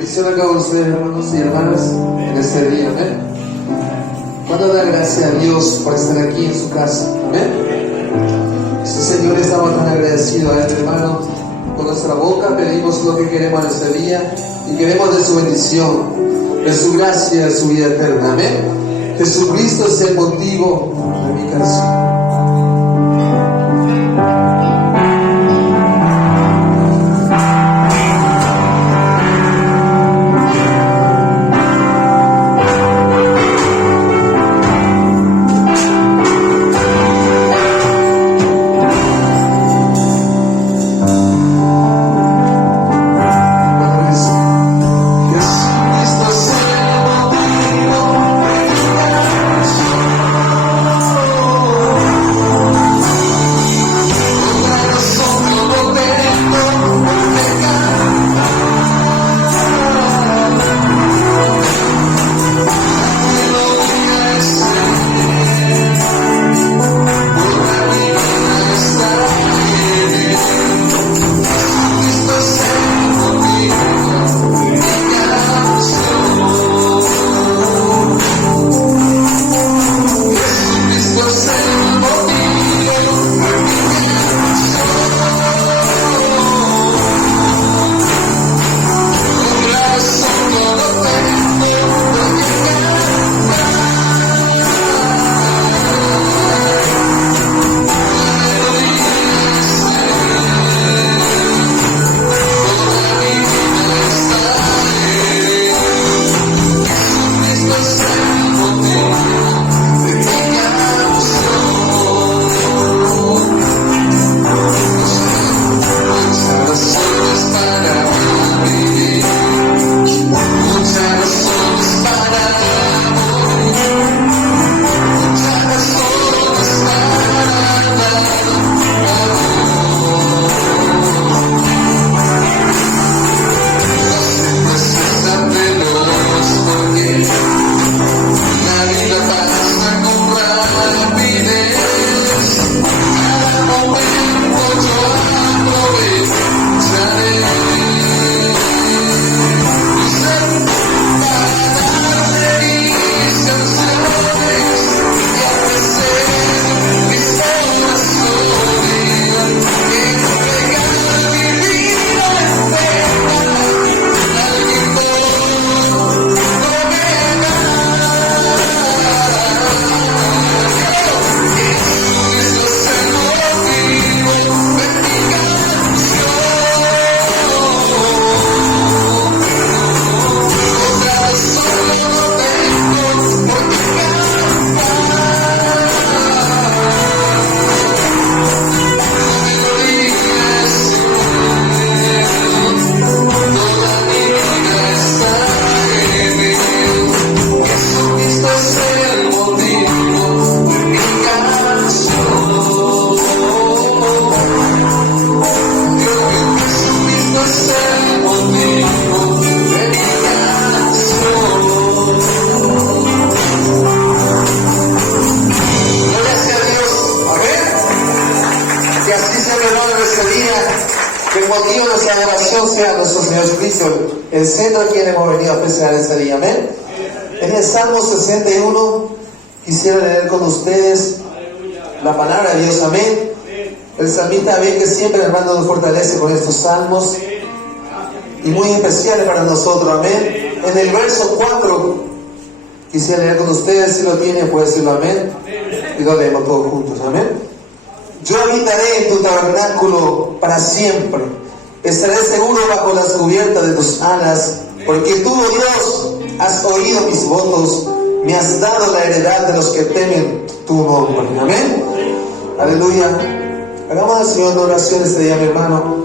Bendición a cada ustedes, hermanos y hermanas, en este día, amén. ¿Cuándo dar gracias a Dios por estar aquí en su casa? Amén. Sí, Señor, estamos tan agradecidos a este hermano. Con nuestra boca pedimos lo que queremos en este día y queremos de su bendición, de su gracia, de su vida eterna. Amén. Jesucristo es el motivo de mi canción. El centro a quien hemos venido a ofrecer ese día, amén. En el Salmo 61 quisiera leer con ustedes la palabra de Dios, amén. El salmista ve que siempre, hermano, nos fortalece con estos salmos y muy especiales para nosotros, amén. En el verso 4 quisiera leer con ustedes, si lo tienen puede decirlo, amén, y lo leemos todos juntos, amén. Yo habitaré en tu tabernáculo para siempre. Estaré seguro bajo las cubiertas de tus alas, porque tú, oh Dios, has oído mis votos, me has dado la heredad de los que temen tu nombre. Amén. Aleluya. Hagamos al Señor una oración este día, mi hermano.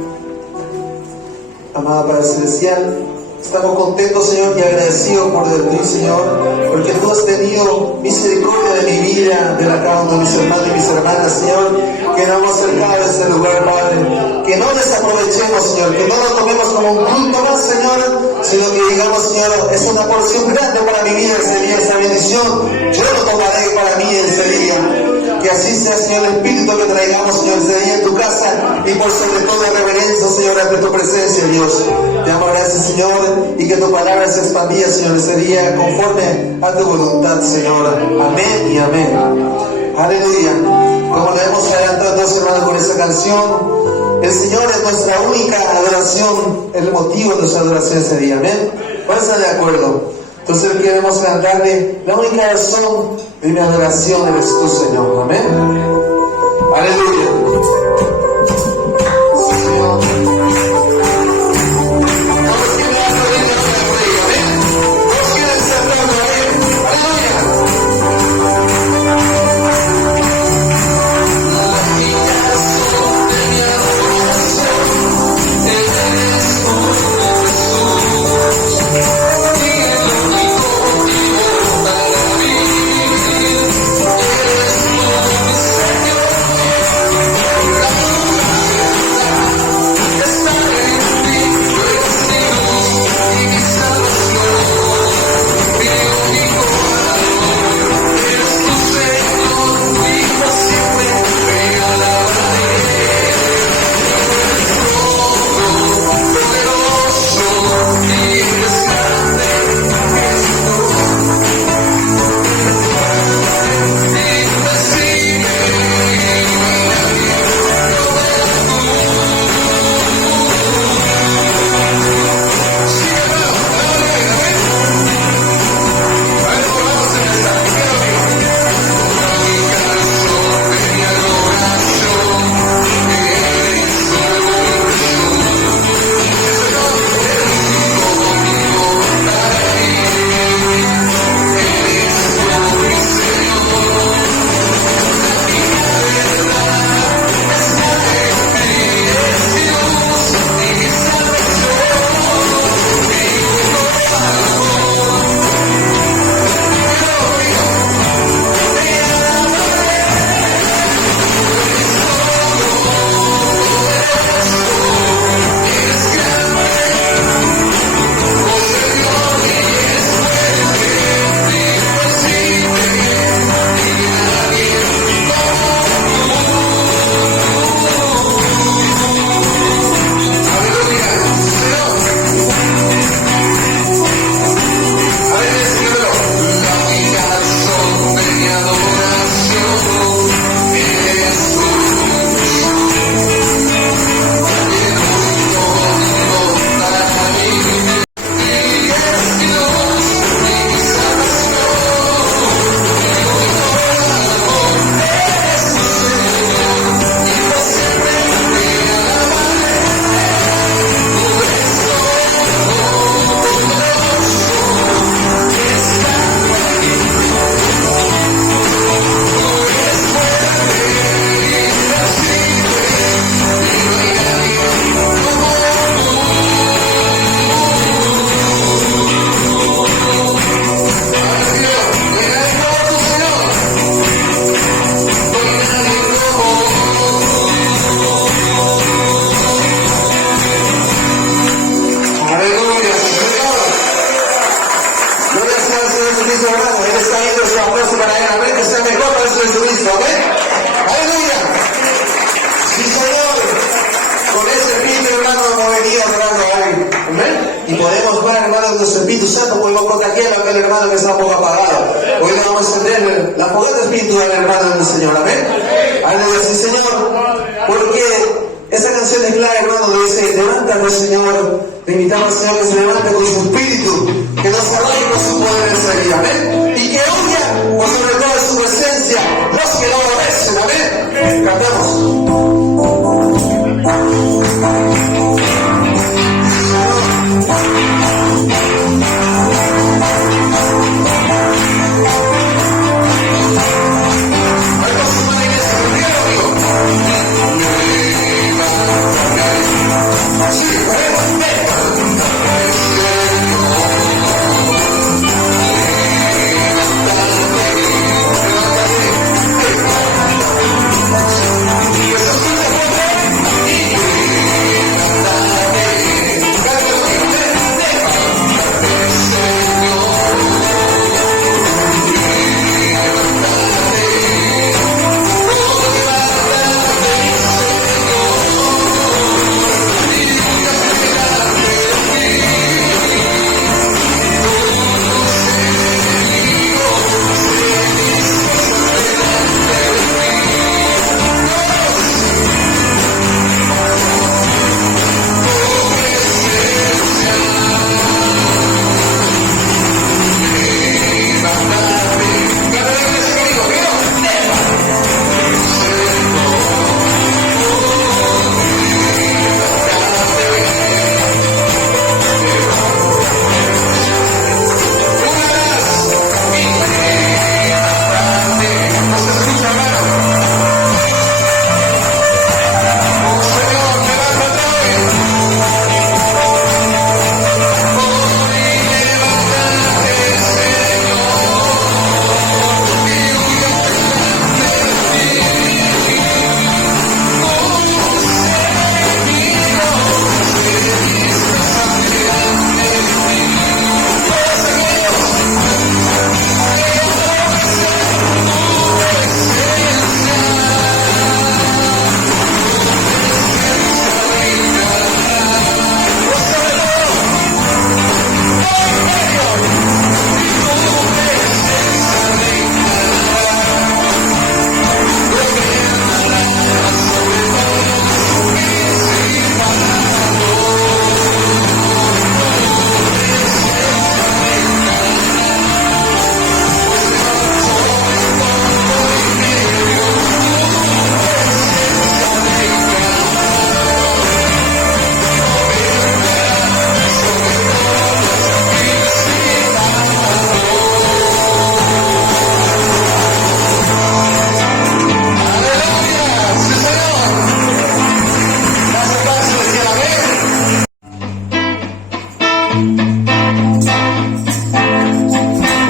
Amado Padre Celestial, estamos contentos, Señor, y agradecidos por ti, Señor, porque tú has tenido misericordia de mi vida, de la cada uno de mis hermanos y mis hermanas, Señor, que nos hemos acercado a este lugar, Padre. Que no desaprovechemos, Señor, que no lo tomemos como un culto más, Señor, sino que digamos, Señor, es una porción grande para mi vida ese día, esa bendición, yo lo tomaré para mí ese día. Que así sea, Señor, el espíritu que traigamos, Señor, ese día en tu casa y por sobre todo reverencia, Señor, ante tu presencia, Dios. Te damos gracias, Señor, y que tu palabra se expandía, Señor, ese día conforme a tu voluntad, Señor. Amén y amén. Aleluya. Como le hemos adelantado, hermanos, con esa canción, el Señor es nuestra única adoración, el motivo de nuestra adoración ese día. Amén. ¿Cuál está de acuerdo? Entonces queremos cantarle la única razón de mi adoración eres tú, Señor. Amén. Aleluya. Sí, Señor. Vamos a quedar con él ahora, Rey. Amén. Vamos a quedar cerrando a él. Aleluya. La única razón de mi adoración eres tú, Jesús.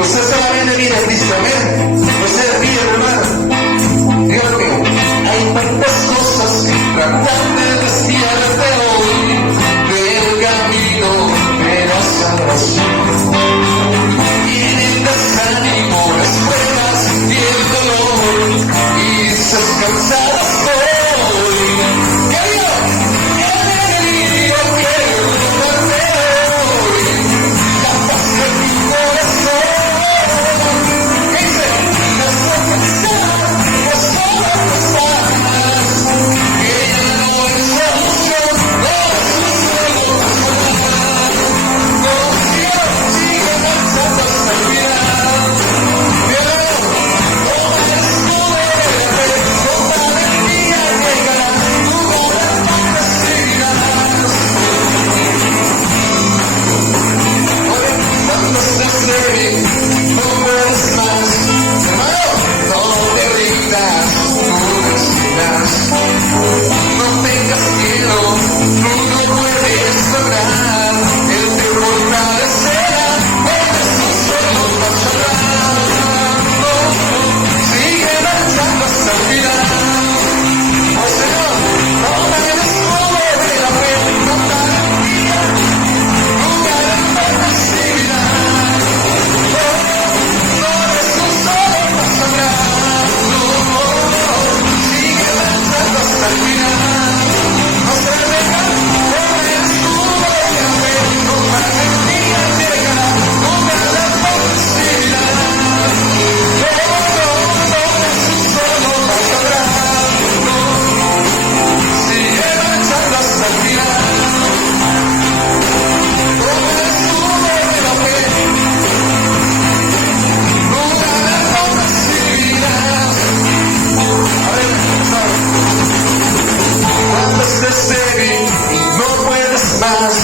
Usted solamente mira a Cristo, amén. Usted mira, hermano. Dios mío, hay tantas cosas que tratan de desviarte hoy del camino de la salvación. Viene el desánimo, las pruebas y el dolor, y estás cansada hoy. ¡Que Dios! ¡Que Dios!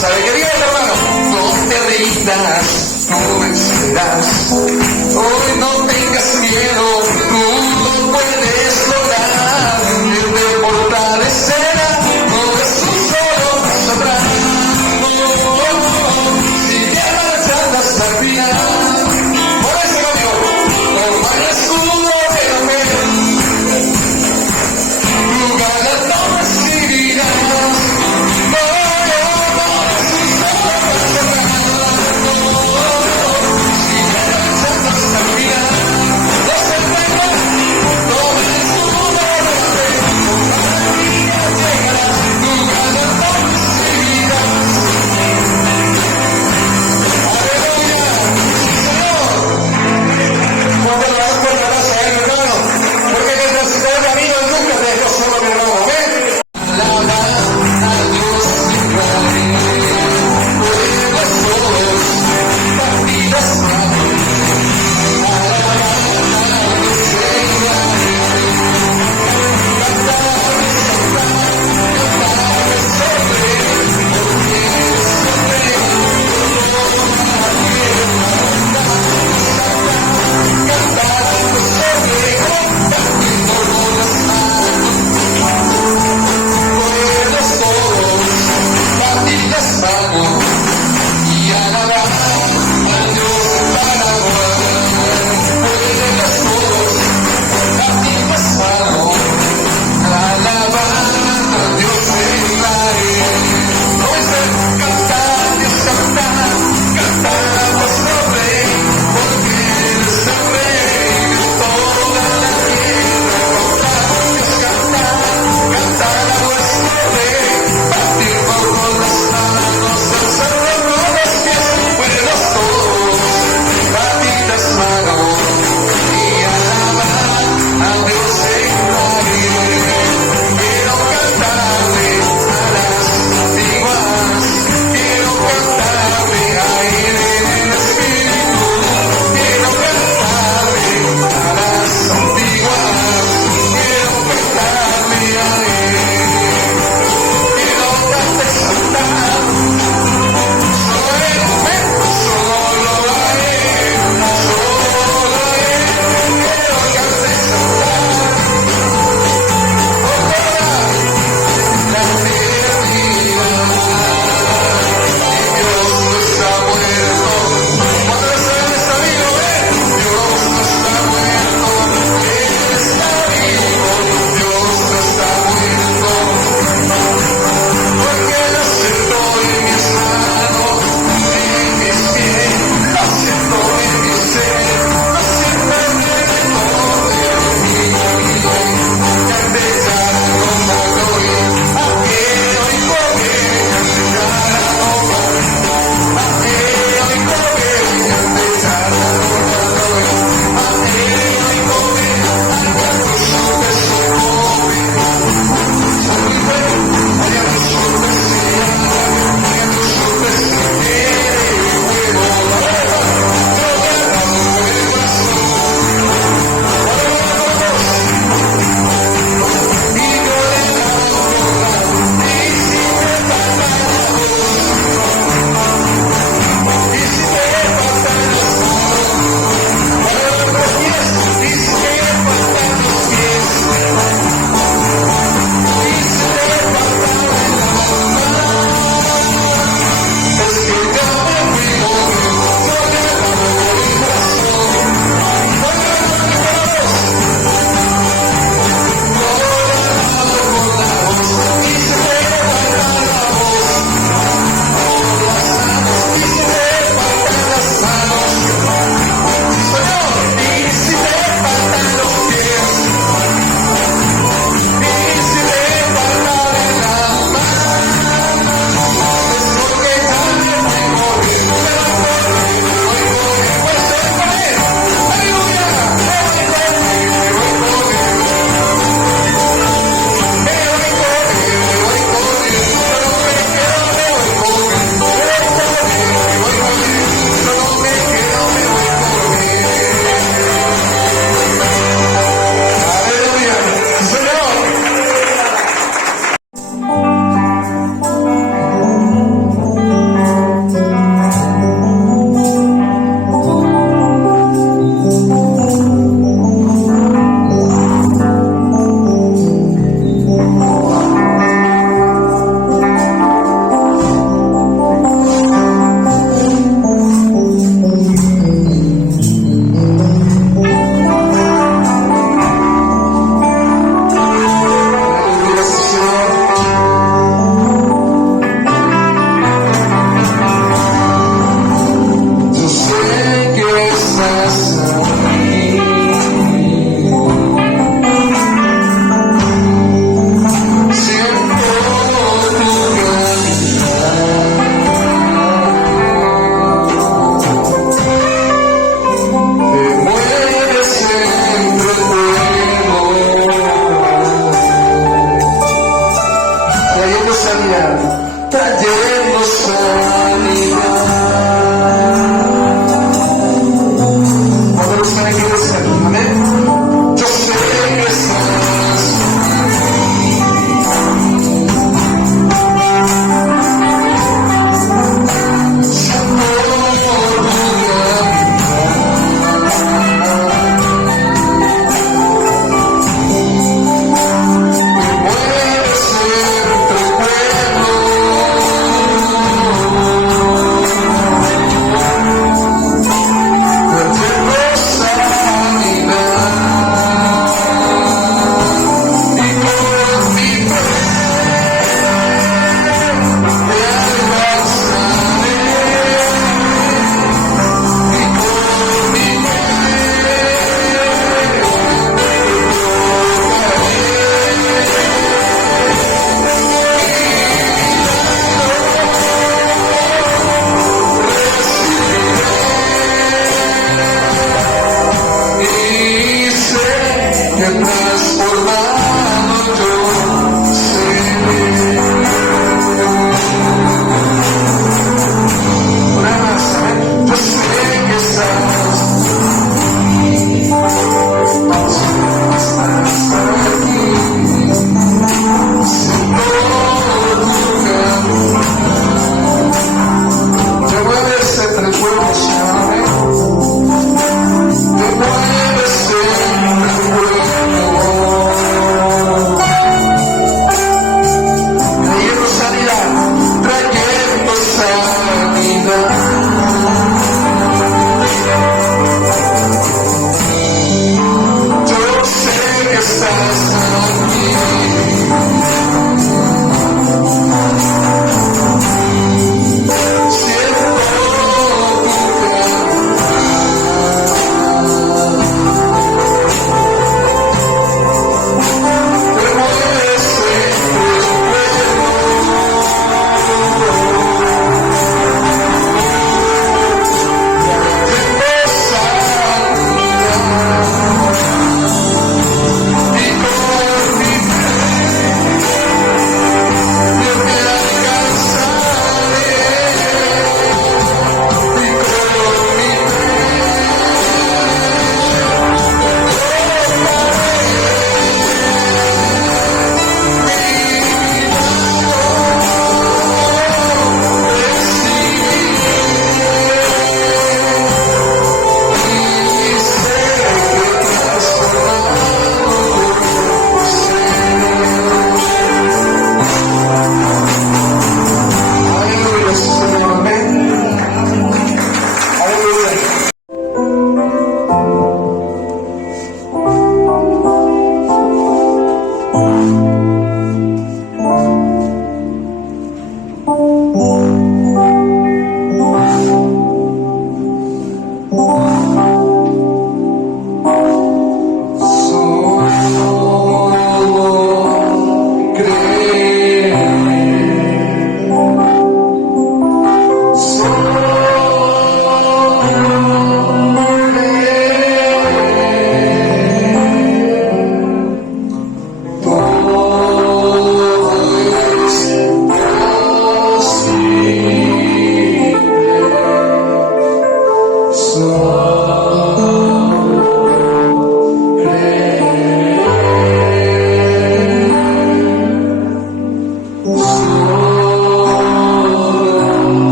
¿Sabe qué digo, hermano? No te rindas, tú vencerás. Hoy no tengas miedo, tú lo puedes lograr. Él te fortalecerá, no es un solo paso atrás. Sigue avanzando hasta el final. Por eso amigo, toma el escudo de la fe. Tu galardón recibirás. Let's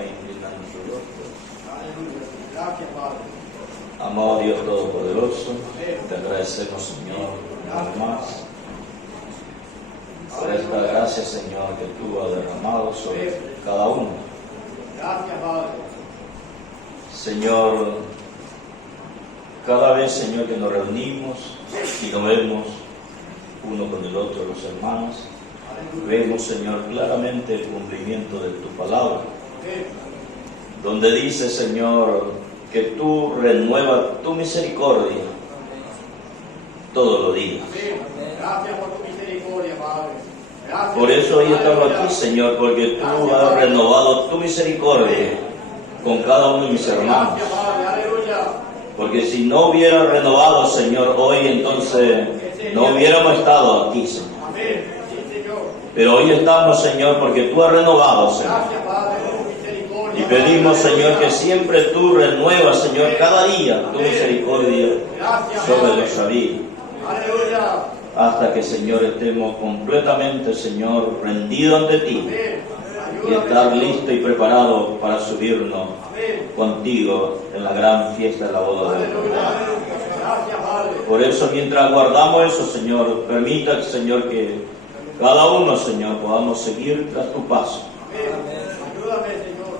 e inclina nuestro rostro. Aleluya. Gracias, Padre. Amado Dios Todopoderoso, te agradecemos, Señor, una vez más por esta gracia, Señor, que tú has derramado sobre cada uno. Gracias, Padre. Señor, cada vez, Señor, que nos reunimos y nos vemos uno con el otro, los hermanos, vemos, Señor, claramente el cumplimiento de tu palabra, donde dice, Señor, que tú renuevas tu misericordia todos los días. Gracias por tu misericordia, Padre. Gracias. Por eso hoy estamos aquí, Señor, porque tú has renovado tu misericordia con cada uno de mis hermanos. Gracias, Padre. Aleluya. Porque si no hubiera renovado, Señor, hoy entonces no hubiéramos estado aquí, Señor. Amén. Sí, Señor. Pero hoy estamos, Señor, porque tú has renovado, Señor. Gracias, Padre, por tu misericordia. Y pedimos, Señor, que siempre tú renuevas, Señor, cada día tu misericordia sobre nuestra vida. Aleluya. Hasta que, Señor, estemos completamente, Señor, rendidos ante ti y estar listos y preparados para subirnos contigo en la gran fiesta de la boda de Dios. Gracias, Padre. Por eso, mientras guardamos eso, Señor, permita, Señor, que cada uno, Señor, podamos seguir tras tu paso. Ayúdame, Señor.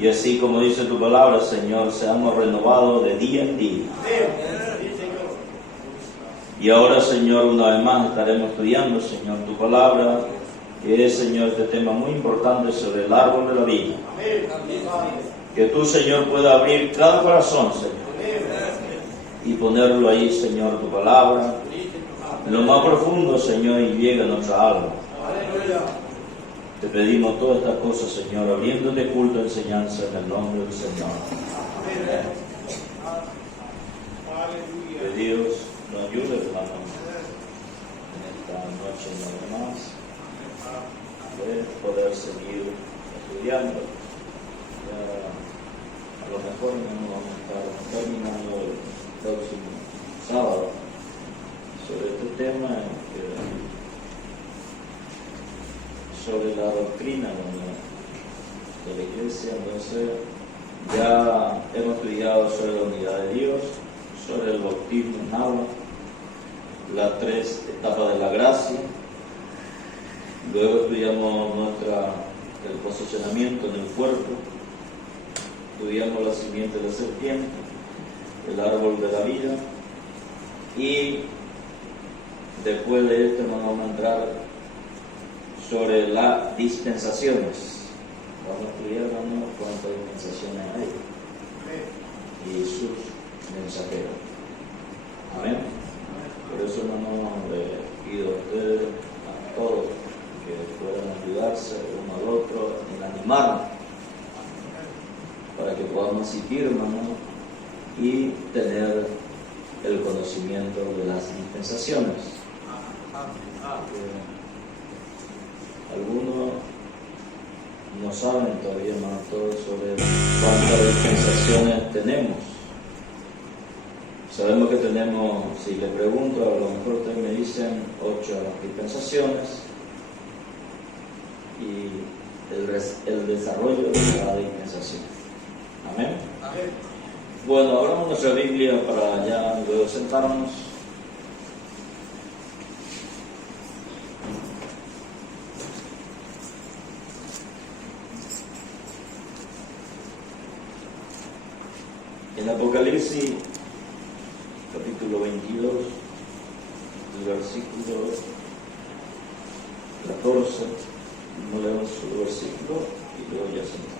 Y así como dice tu palabra, Señor, seamos renovados de día en día. Sí, Señor. Y ahora, Señor, una vez más estaremos estudiando, Señor, tu palabra, que es, Señor, este tema muy importante sobre el árbol de la vida. Amén. Padre. Que tú, Señor, puedas abrir cada corazón, Señor, y ponerlo ahí, Señor, tu palabra, en lo más profundo, Señor, y llega a nuestra alma. Aleluya. Te pedimos todas estas cosas, Señor, abriéndote culto, enseñanza, en el nombre del Señor. Amén. Que Dios nos ayude, hermanos, en esta noche nada más, a poder seguir estudiando. Ya, a lo mejor no vamos a estar terminando el próximo sábado sobre este tema, sobre la doctrina de la iglesia. Entonces ya hemos estudiado sobre la unidad de Dios, sobre el bautismo en agua, las 3 etapas de la gracia. Luego estudiamos el posicionamiento en el cuerpo, estudiamos la simiente de la serpiente, el árbol de la vida, y después de esto nos vamos a entrar sobre las dispensaciones. Vamos a estudiar cuántas dispensaciones hay y sus mensajeros. Amén. Por eso les pido a ustedes, a todos, que puedan ayudarse uno al otro en animarnos para que podamos asistir, hermano, y tener el conocimiento de las dispensaciones. Algunos no saben todavía, hermano, todo sobre cuántas dispensaciones tenemos. Sabemos que tenemos, si le pregunto, a lo mejor ustedes me dicen 8 dispensaciones y el desarrollo de cada dispensación. Amén. Amén. Bueno, abramos nuestra Biblia para ya luego sentarnos. En Apocalipsis, capítulo 22, el versículo 14, no leemos su versículo y luego ya sentamos.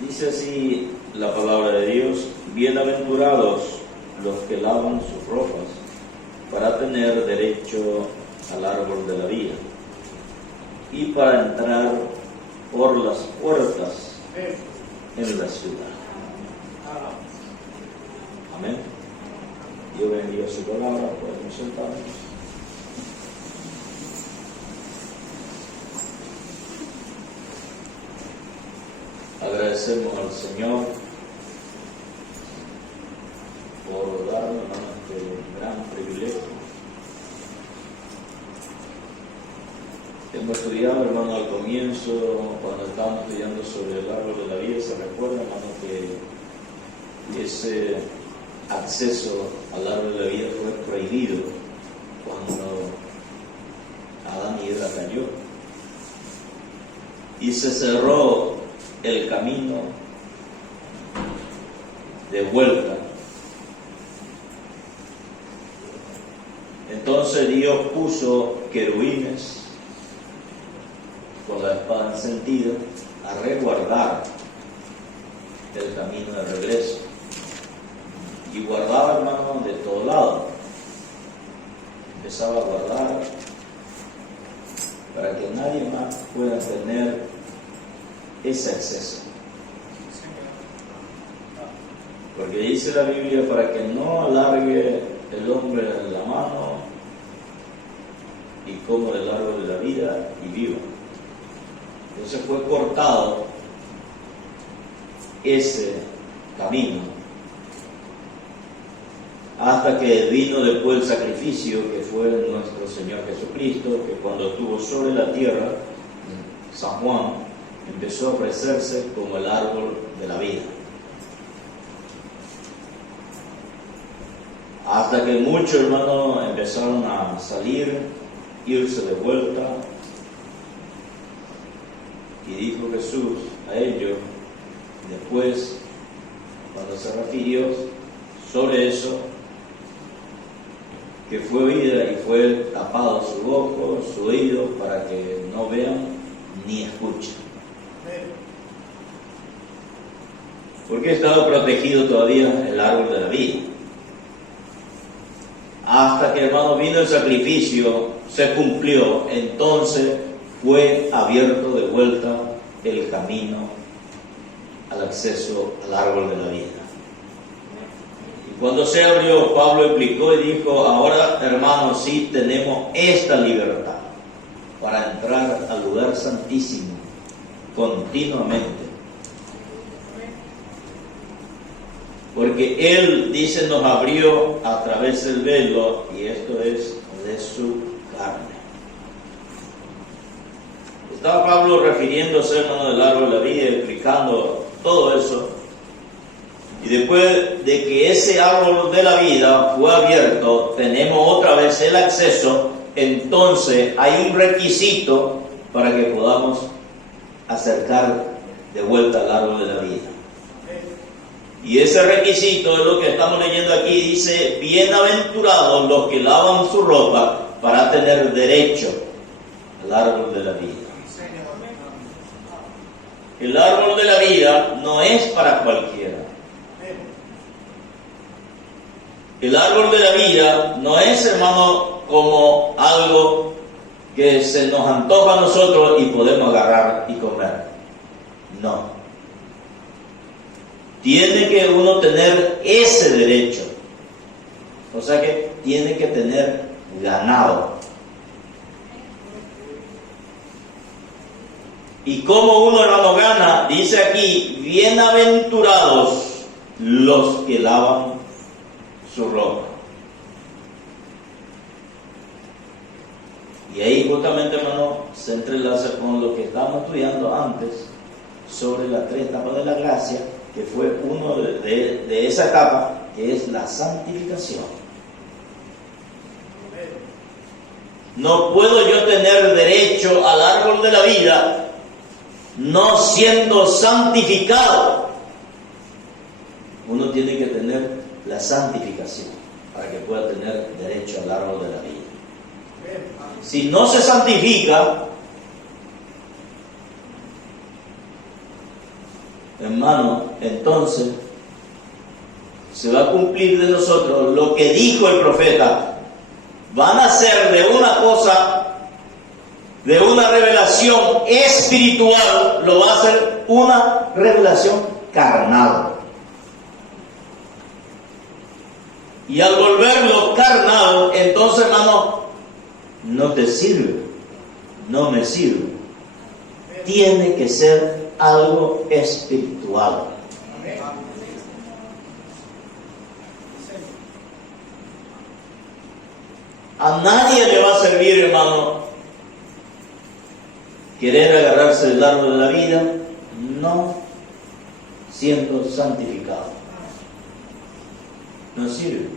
Dice así la palabra de Dios: bienaventurados los que lavan sus ropas para tener derecho al árbol de la vida y para entrar por las puertas en la ciudad. Amén. Dios bendiga su palabra. Podemos sentarnos. Agradecemos al Señor por darnos este gran privilegio Hemos estudiado, hermano, al comienzo, cuando estábamos estudiando sobre el árbol de la vida, se recuerda, hermano, que ese acceso al árbol de la vida fue prohibido cuando Adán y Eva cayó. Y se cerró el camino de vuelta. Entonces Dios puso querubines con la espada encendida a resguardar el camino de regreso. Y guardaba, hermano, de todo lado. Empezaba a guardar para que nadie más pueda tener ese acceso. Porque dice la Biblia, para que no alargue el hombre la mano y coma del árbol de la vida y viva. Entonces fue cortado ese camino hasta que vino después el sacrificio, que fue nuestro Señor Jesucristo, que cuando estuvo sobre la tierra, San Juan empezó a ofrecerse como el árbol de la vida. Hasta que muchos hermanos empezaron a salir, irse de vuelta, y dijo Jesús a ellos, después, cuando se refirió sobre eso, que fue vida y fue tapado su ojo, su oído, para que no vean ni escuchen. Porque estaba protegido todavía el árbol de la vida. Hasta que, hermano, vino el sacrificio, se cumplió, entonces fue abierto de vuelta el camino al acceso al árbol de la vida. Y cuando se abrió, Pablo explicó y dijo, ahora, hermanos, sí tenemos esta libertad para entrar al lugar santísimo continuamente. Porque Él, dice, nos abrió a través del velo, y esto es de su carne. Estaba Pablo refiriéndose, hermano, del árbol de la vida, explicando todo eso. Y después de que ese árbol de la vida fue abierto, tenemos otra vez el acceso, entonces hay un requisito para que podamos acercar de vuelta al árbol de la vida. Y ese requisito es lo que estamos leyendo aquí, dice, bienaventurados los que lavan su ropa para tener derecho al árbol de la vida. El árbol de la vida no es para cualquiera. El árbol de la vida no es, hermano, como algo que se nos antoja a nosotros y podemos agarrar y comer. No. Tiene que uno tener ese derecho. O sea que tiene que tener ganado. Y como uno, hermano, gana, dice aquí, bienaventurados los que lavan su ropa. Y ahí justamente, hermano, se entrelaza con lo que estábamos estudiando antes sobre las 3 etapas de la gracia, que fue uno de esa etapa, que es la santificación. No puedo yo tener derecho al árbol de la vida no siendo santificado. Uno tiene que tener la santificación para que pueda tener derecho al árbol de la vida. Si no se santifica, hermano, entonces se va a cumplir de nosotros lo que dijo el profeta. Van a ser de una cosa, de una revelación espiritual, lo va a hacer una revelación carnal. Y al volverlo carnal, entonces, hermano, no te sirve, no me sirve. Tiene que ser algo espiritual. A nadie le va a servir, hermano, querer agarrarse del árbol de la vida, no siendo santificado. No sirve.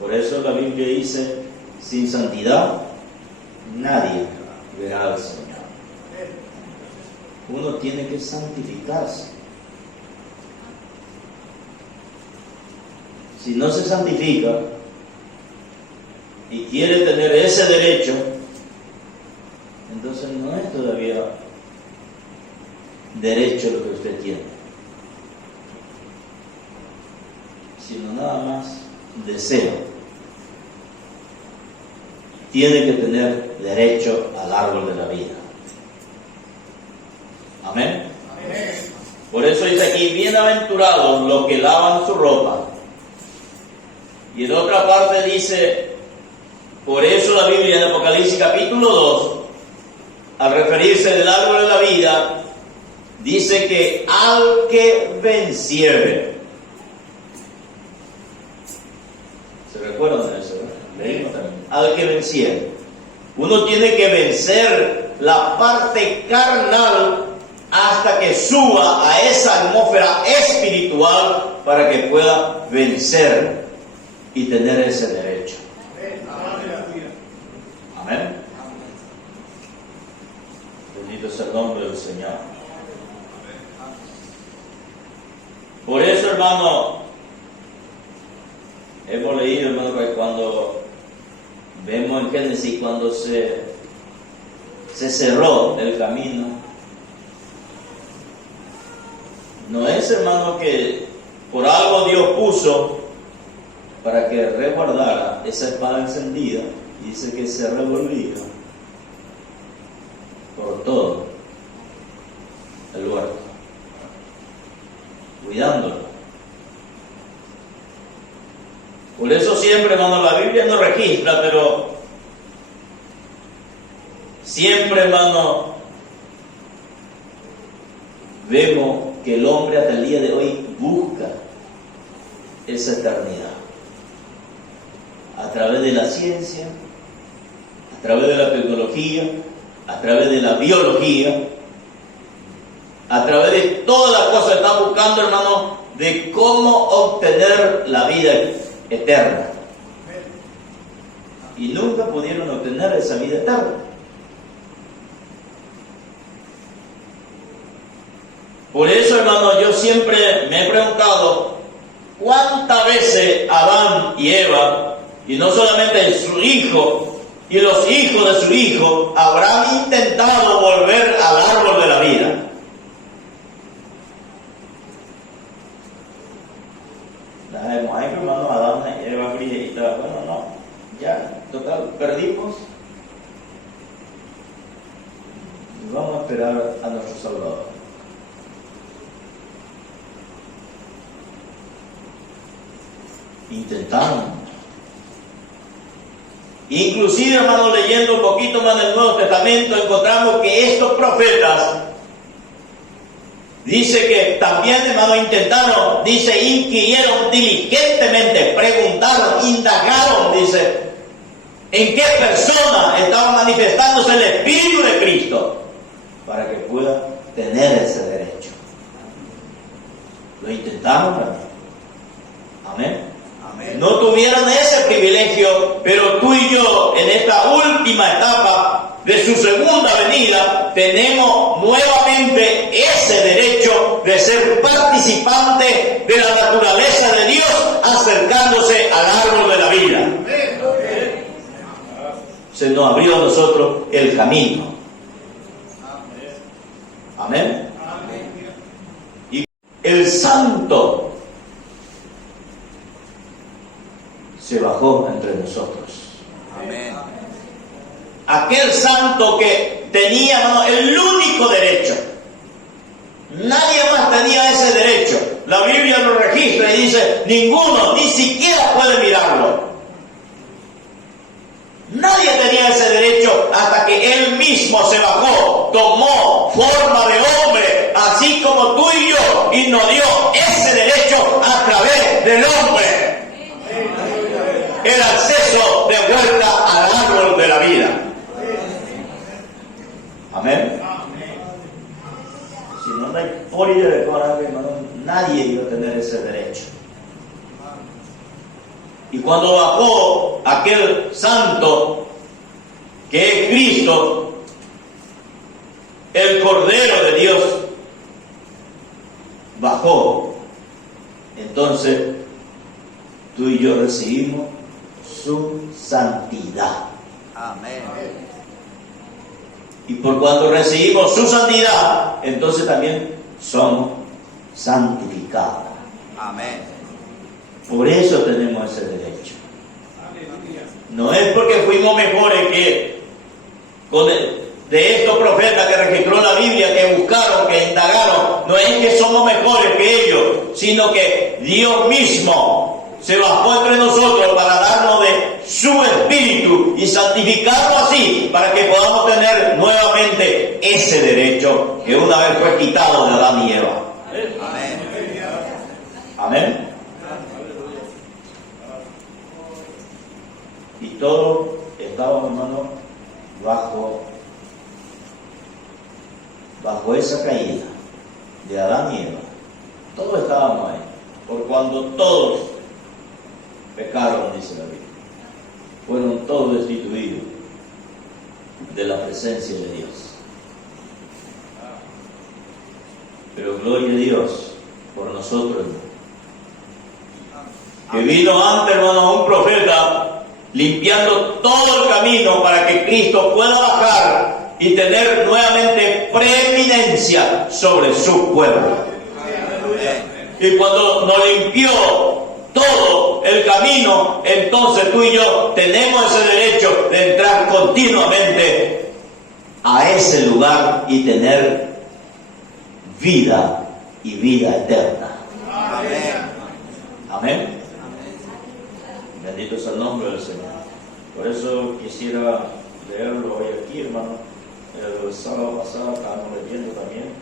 Por eso la Biblia dice, sin santidad nadie verá al Señor. Uno tiene que santificarse. Si no se santifica y quiere tener ese derecho, entonces no es todavía derecho lo que usted tiene, sino nada más deseo. Tiene que tener derecho al árbol de la vida. Amén. Amén. Por eso dice aquí, bienaventurados los que lavan su ropa. Y en otra parte dice, por eso la Biblia en Apocalipsis capítulo 2, al referirse del árbol de la vida, dice que al que venciere. ¿Se recuerdan de eso? Leímos también. Al que venciere. Uno tiene que vencer la parte carnal hasta que suba a esa atmósfera espiritual para que pueda vencer y tener ese derecho. Amén. Bendito sea el nombre del Señor. Por eso, hermano, hemos leído, hermano, que cuando vemos en Génesis, cuando se cerró el camino, no es, hermano, que por algo Dios puso para que resguardara esa espada encendida, y dice que se revolvía por todo el huerto, cuidándolo. Por eso siempre, hermano, la Biblia no registra, pero siempre, hermano, vemos que el hombre hasta el día de hoy busca esa eternidad. A través de la ciencia, a través de la tecnología, a través de la biología, a través de todas las cosas que están buscando, hermano, de cómo obtener la vida eterna. Y nunca pudieron obtener esa vida eterna. Por eso, hermano, yo siempre me he preguntado cuántas veces Adán y Eva, y no solamente su hijo y los hijos de su hijo, habrán intentado volver al árbol de la vida. Ay, hermano, Adán y Eva, bueno, no, ya, total, perdimos. Y vamos a esperar a nuestro Salvador. Intentaron. Inclusive, hermano, leyendo un poquito más del Nuevo Testamento, encontramos que estos profetas, dice que también, hermano, intentaron, dice, inquirieron diligentemente, preguntaron, indagaron, dice, en qué persona estaba manifestándose el Espíritu de Cristo para que pueda tener ese derecho. Lo intentaron también. Amén. No tuvieron ese privilegio, pero tú y yo, en esta última etapa de su segunda venida, tenemos nuevamente ese derecho de ser participantes de la naturaleza de Dios, acercándose al árbol de la vida. Se nos abrió a nosotros el camino. Amén. Y el santo se bajó entre nosotros. Amén. Aquel santo que tenía, hermano, el único derecho. Nadie más tenía ese derecho. La Biblia lo registra y dice, ninguno, ni siquiera puede mirarlo. Nadie tenía ese derecho hasta que Él mismo se bajó, tomó forma de hombre, así como tú y yo, y nos dio ese derecho a través del hombre. El acceso de orilla de Cora, hermano, nadie iba a tener ese derecho. Y cuando bajó aquel santo, que es Cristo, el Cordero de Dios, bajó, entonces tú y yo recibimos su santidad. Amén. Y por cuanto recibimos su santidad, entonces también somos santificados. Amén. Por eso tenemos ese derecho. No es porque fuimos mejores que de estos profetas que registró la Biblia, que buscaron, que indagaron. No es que somos mejores que ellos, sino que Dios mismo se bajó entre nosotros para darnos de su espíritu y santificarlo así, para que podamos tener nuevamente ese derecho que una vez fue quitado de Adán y Eva. Amén. Amén. Y todos estábamos, hermano, bajo esa caída de Adán y Eva. Todos estábamos ahí. Por cuando todos pecaron, dice la Biblia, fueron todos destituidos de la presencia de Dios. Pero gloria a Dios por nosotros, hermano. Que vino antes, hermano, un profeta limpiando todo el camino para que Cristo pueda bajar y tener nuevamente preeminencia sobre su pueblo. Y cuando nos limpió todo el camino, entonces tú y yo tenemos ese derecho de entrar continuamente a ese lugar y tener vida y vida eterna. Amén. Amén. Bendito es el nombre del Señor. Por eso quisiera leerlo hoy aquí, hermano. El sábado pasado estábamos leyendo también.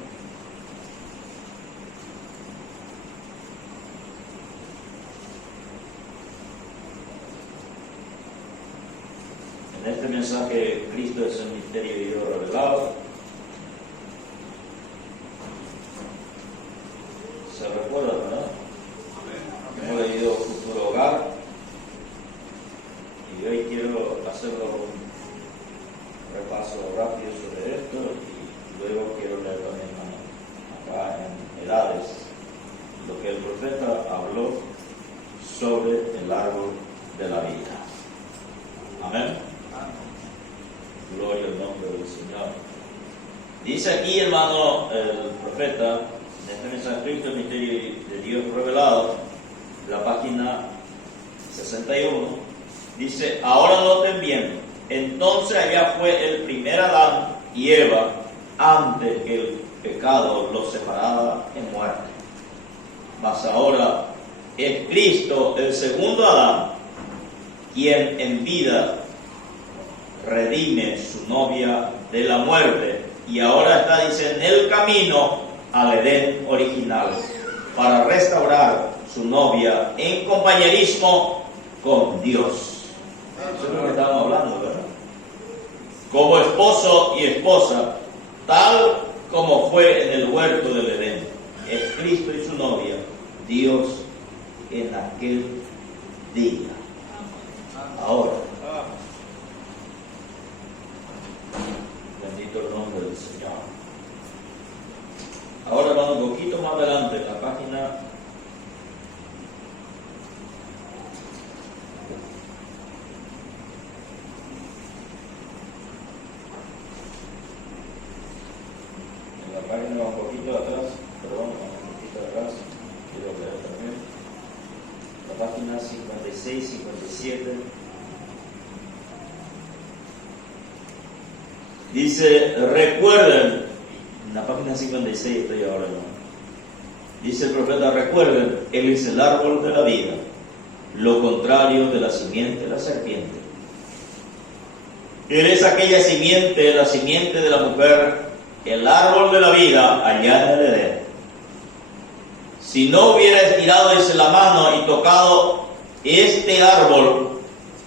En este mensaje, Cristo es el misterio de Dios revelado. ¿Se recuerda, verdad? Hemos leído Futuro Hogar. Y hoy quiero hacerlo un repaso rápido sobre esto y luego quiero leer también acá en Edades lo que el profeta habló sobre el árbol de la vida. Amén. Gloria al nombre del Señor. Dice aquí, hermano, el profeta, en este mensaje Cristo, el misterio de Dios revelado, la página 61. Dice, ahora noten bien, entonces allá fue el primer Adán y Eva antes que el pecado los separara en muerte. Mas ahora es Cristo el segundo Adán, quien en vida redime su novia de la muerte y ahora está, dice, en el camino al Edén original para restaurar su novia en compañerismo con Dios. Eso es lo que estábamos hablando, ¿verdad? Como esposo y esposa, tal como fue en el huerto del Edén. Es Cristo y su novia, Dios en aquel día. Ahora, bendito el nombre del Señor. Ahora vamos un poquito más adelante, en la página 56, 57. Dice, recuerden, en la página 56 estoy ahora, ¿no? Dice el profeta, recuerden, él es el árbol de la vida, lo contrario de la simiente de la serpiente. Él es aquella simiente, la simiente de la mujer, el árbol de la vida allá en el Edén. Si no hubiera estirado, dice, la mano y tocado este árbol,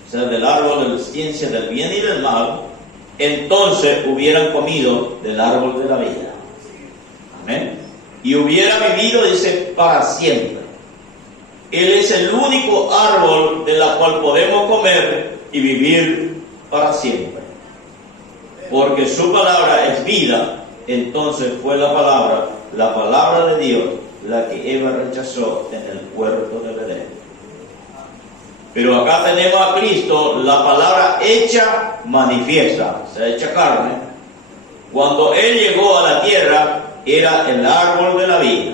o sea, del árbol de la ciencia del bien y del mal, entonces hubieran comido del árbol de la vida. Amén. y hubiera vivido, dice, para siempre. Él es el único árbol de la cual podemos comer y vivir para siempre. Porque su palabra es vida. Entonces fue la palabra de Dios, la que Eva rechazó en el huerto del Edén. Pero acá tenemos a Cristo, la palabra hecha manifiesta, o sea, hecha carne. Cuando Él llegó a la tierra, era el árbol de la vida.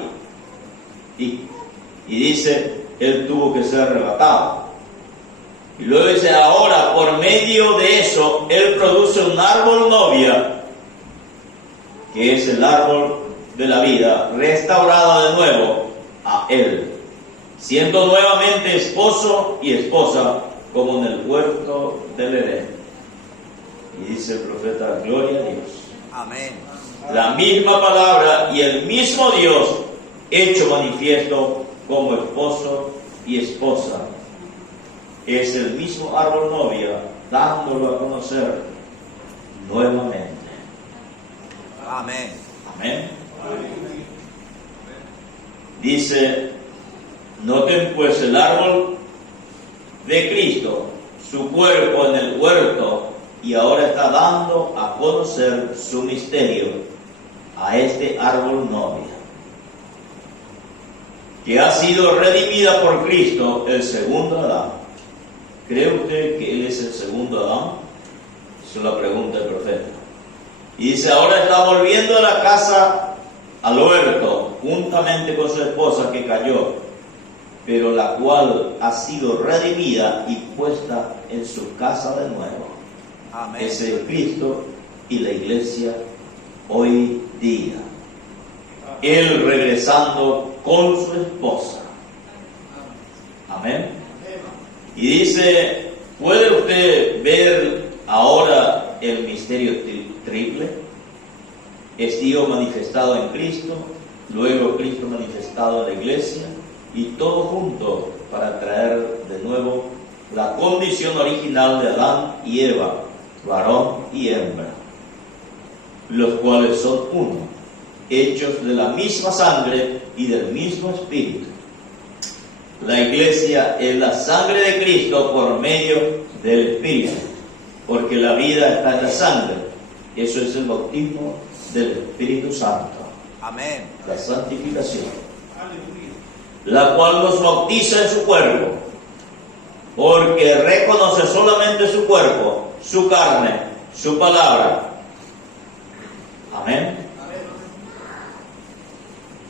Y dice, Él tuvo que ser arrebatado. Y luego dice, ahora por medio de eso, Él produce un árbol novia, que es el árbol de la vida, restaurada de nuevo a Él, siendo nuevamente esposo y esposa, como en el huerto del Edén. Y dice el profeta, gloria a Dios. Amén. La misma palabra y el mismo Dios hecho manifiesto como esposo y esposa. Es el mismo árbol novia, dándolo a conocer nuevamente. Amén. Amén. Dice, noten pues el árbol de Cristo, su cuerpo en el huerto, y ahora está dando a conocer su misterio a este árbol novia, que ha sido redimida por Cristo, el segundo Adán. ¿Cree usted que Él es el segundo Adán? Esa es la pregunta del profeta. Y dice, ahora está volviendo a la casa, al huerto, juntamente con su esposa que cayó, pero la cual ha sido redimida y puesta en su casa de nuevo. Amén. Ese es Cristo y la iglesia hoy día. Él regresando con su esposa. Amén. Y dice, ¿puede usted ver ahora el misterio triple? Es Dios manifestado en Cristo, luego Cristo manifestado en la iglesia, y todo junto para traer de nuevo la condición original de Adán y Eva, varón y hembra, los cuales son uno, hechos de la misma sangre y del mismo espíritu. La iglesia es la sangre de Cristo por medio del espíritu, porque la vida está en la sangre. Eso es el bautismo del Espíritu Santo. Amén. La santificación, la cual nos bautiza en su cuerpo, porque reconoce solamente su cuerpo, su carne, su palabra. Amén.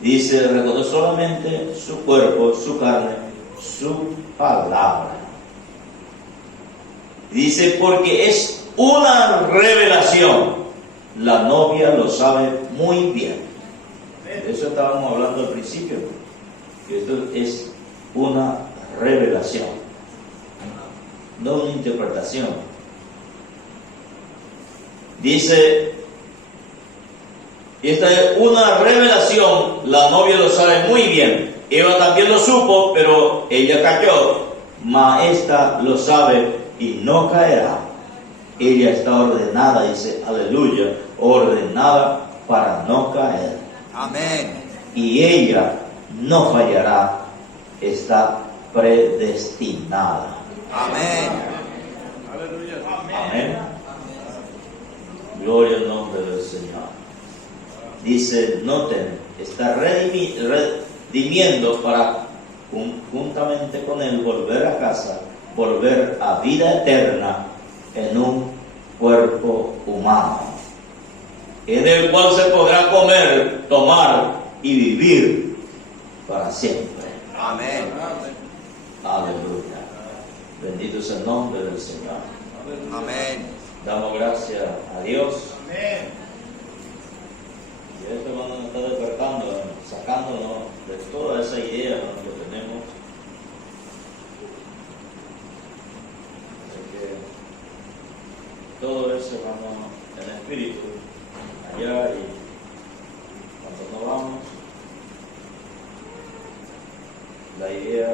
Dice, reconoce solamente su cuerpo, su carne, su palabra. Dice, porque es una revelación. La novia lo sabe muy bien. De eso estábamos hablando al principio. Que esto es una revelación, no una interpretación. Dice, esta es una revelación, la novia lo sabe muy bien. Eva también lo supo, pero ella cayó. Mas esta lo sabe y no caerá. Ella está ordenada, dice, aleluya, ordenada para no caer. Amén. Y ella no fallará, está predestinada. Amén. Amén. Gloria al nombre del Señor. Dice, noten, está redimiendo para juntamente con Él volver a casa, volver a vida eterna en un cuerpo humano, en el cual se podrá comer, tomar y vivir para siempre. Amén. Aleluya. Bendito es el nombre del Señor. Amén. Damos gracias a Dios. Y esto nos está despertando, sacándonos de toda esa idea que tenemos. Así que todo eso vamos en el espíritu allá, y cuando nos vamos, la idea,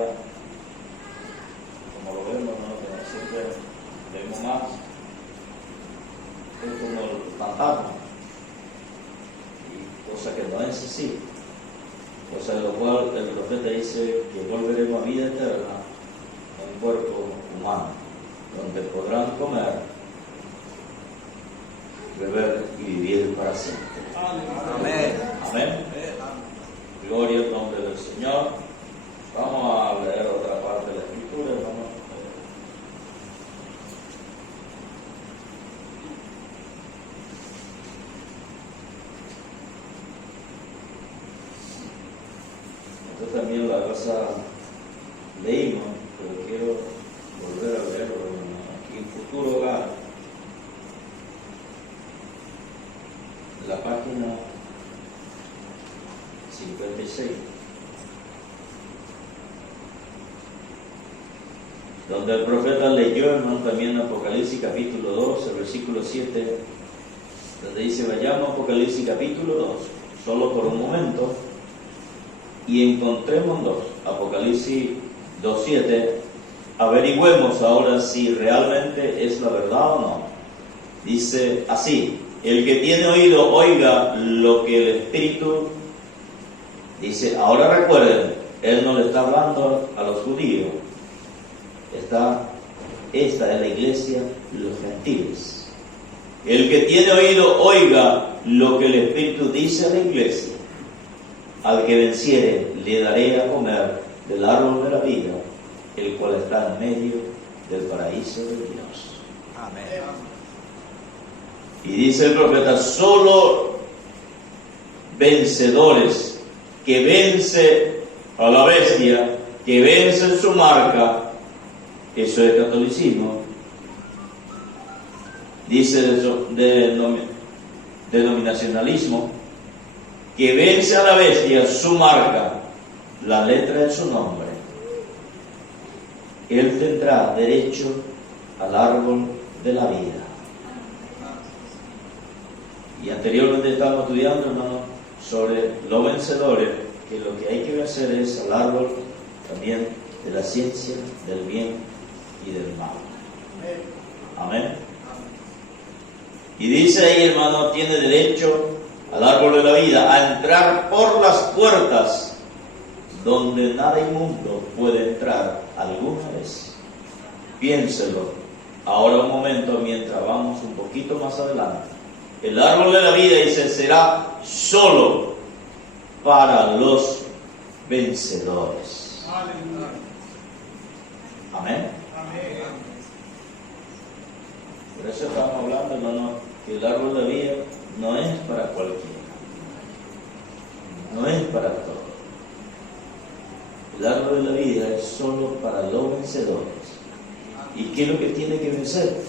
como lo vemos, ¿no? Que siempre vemos más, es como el fantasma, y cosa que no es así. volveremos a vida eterna en cuerpo humano, donde podrán comer, beber y vivir para siempre. Amén. Amén. Gloria al nombre del Señor. Vamos a leer otra parte de la Escritura, hermano. Esto también la cosa leímos, pero quiero volver a leerlo, hermano. Aquí en Futuro Hogar, la página 56, donde el profeta leyó, hermano, también Apocalipsis capítulo 2, el versículo 7, donde dice: vayamos a Apocalipsis capítulo 2, solo por un momento, y encontremos dos. Apocalipsis 2:7, averigüemos ahora si realmente es la verdad o no. Dice así: el que tiene oído, oiga lo que el Espíritu dice. Ahora recuerden, él no le está hablando a los judíos. Esta es la iglesia, los gentiles. El que tiene oído, oiga lo que el Espíritu dice a la iglesia. Al que venciere, le daré a comer del árbol de la vida, el cual está en medio del paraíso de Dios. Amén. Y dice el profeta: solo vencedores, que vence a la bestia, que vence en su marca. Eso es catolicismo. Dice denominacionalismo, que vence a la bestia, su marca, la letra de su nombre. Él tendrá derecho al árbol de la vida. Y anteriormente estábamos estudiando, hermano, sobre los vencedores, que lo que hay que hacer es al árbol también de la ciencia del bien y del mal. Amén. Y dice ahí, hermano, tiene derecho al árbol de la vida, a entrar por las puertas donde nada inmundo puede entrar alguna vez. Piénselo ahora un momento mientras vamos un poquito más adelante. El árbol de la vida, dice, será solo para los vencedores. Amén. Por eso estamos hablando, hermano, que el árbol de la vida no es para cualquiera, no es para todos. El árbol de la vida es solo para los vencedores. ¿Y qué es lo que tiene que vencer?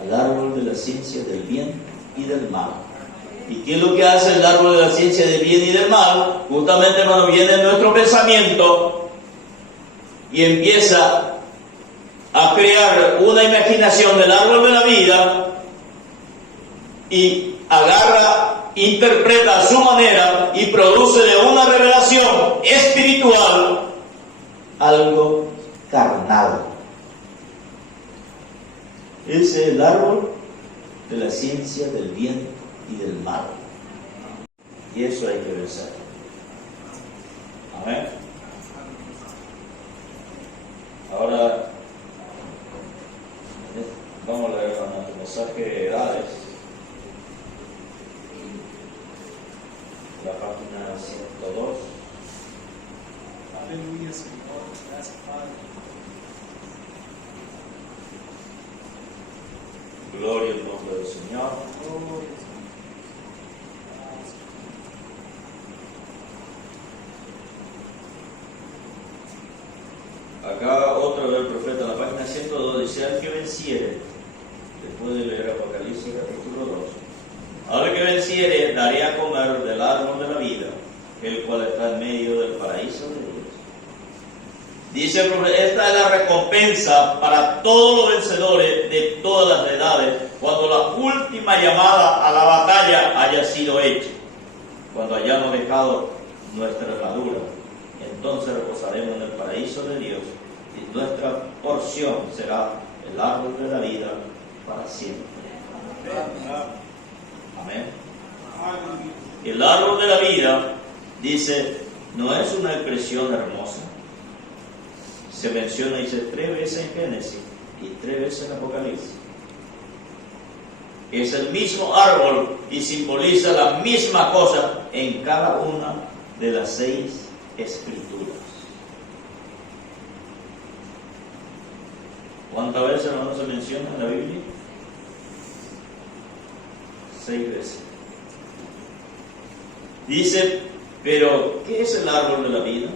Al árbol de la ciencia del bien y del mal. ¿Y qué es lo que hace el árbol de la ciencia del bien y del mal? Justamente, hermano, viene nuestro pensamiento y empieza a crear una imaginación del árbol de la vida y agarra, interpreta a su manera y produce de una revelación espiritual algo carnal. Ese es el árbol de la ciencia del bien y del mal. Y eso hay que vencer. Amén. Ahora vamos a leer nuestro mensaje de edades. La página 102. Aleluya, Señor. Gracias, Padre. Gloria al nombre del Señor. Gloria, Acá otro del profeta, la página 102, dice: al que venciere, después de leer Apocalipsis capítulo 2, al que venciere daré a comer del árbol de la vida, el cual está en medio del paraíso de Dios. Dice el profeta: esta es la recompensa para todos los vencedores de todas las edades, cuando la última llamada a la batalla haya sido hecha, cuando hayamos dejado nuestra armadura. Entonces reposaremos en el paraíso de Dios y nuestra porción será el árbol de la vida para siempre. Amén. El árbol de la vida, dice, no es una expresión hermosa. Se menciona, dice, 3 veces en Génesis y 3 veces en Apocalipsis. Es el mismo árbol y simboliza la misma cosa en cada una de las 6 escrituras. ¿Cuántas veces, hermanos, se menciona en la Biblia? 6 veces. Dice, pero ¿qué es el árbol de la vida?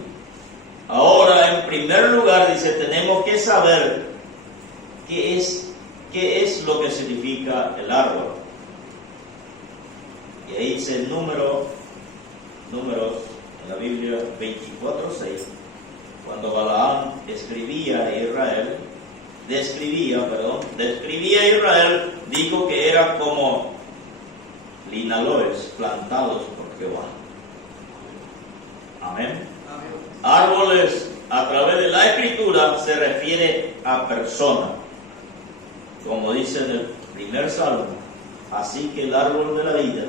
Ahora, en primer lugar, dice, tenemos que saber qué es lo que significa el árbol. Y ahí dice números en la Biblia 24:6, cuando Balaam describía a Israel, dijo que era como linaloes plantados por Jehová. Amén. Árboles, a través de la Escritura, se refiere a personas. Como dice en el primer salmo, así que el árbol de la vida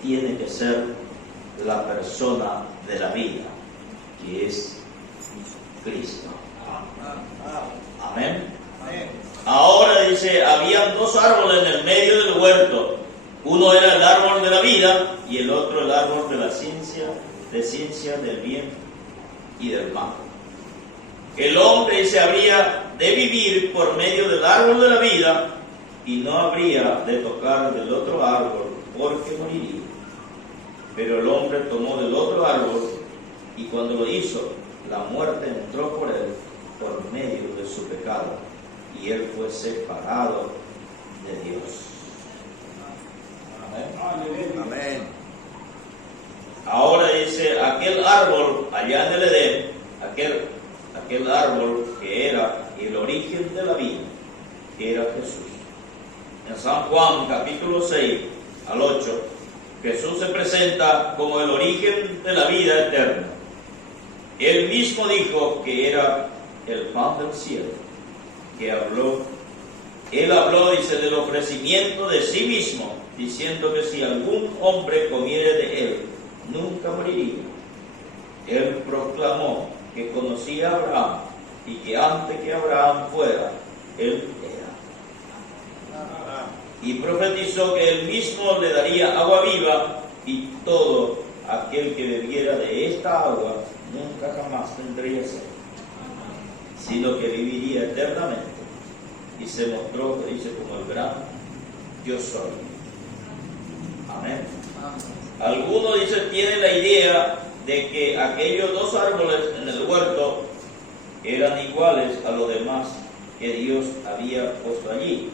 tiene que ser la persona de la vida, que es Cristo. Amén. Ahora dice, habían 2 árboles en el medio del huerto. Uno era el árbol de la vida y el otro el árbol de la ciencia del bien y del mal. El hombre se habría de vivir por medio del árbol de la vida y no habría de tocar del otro árbol porque moriría. Pero el hombre tomó del otro árbol y cuando lo hizo, la muerte entró por él por medio de su pecado y él fue separado de Dios. Amén. Amén. Ahora dice, aquel árbol allá en el Edén, aquel árbol que era el origen de la vida, que era Jesús. En San Juan capítulo 6 al 8, Jesús se presenta como el origen de la vida eterna. Él mismo dijo que era el pan del cielo, Él habló, dice, del ofrecimiento de sí mismo, diciendo que si algún hombre comiere de él, nunca moriría. Él proclamó que conocía a Abraham y que antes que Abraham fuera, él era. Y profetizó que él mismo le daría agua viva y todo aquel que bebiera de esta agua nunca jamás tendría sed, sino que viviría eternamente. Y se mostró, dice, como el gran yo soy. Amén. Algunos, dice, tienen la idea de que aquellos 2 árboles en el huerto eran iguales a los demás que Dios había puesto allí.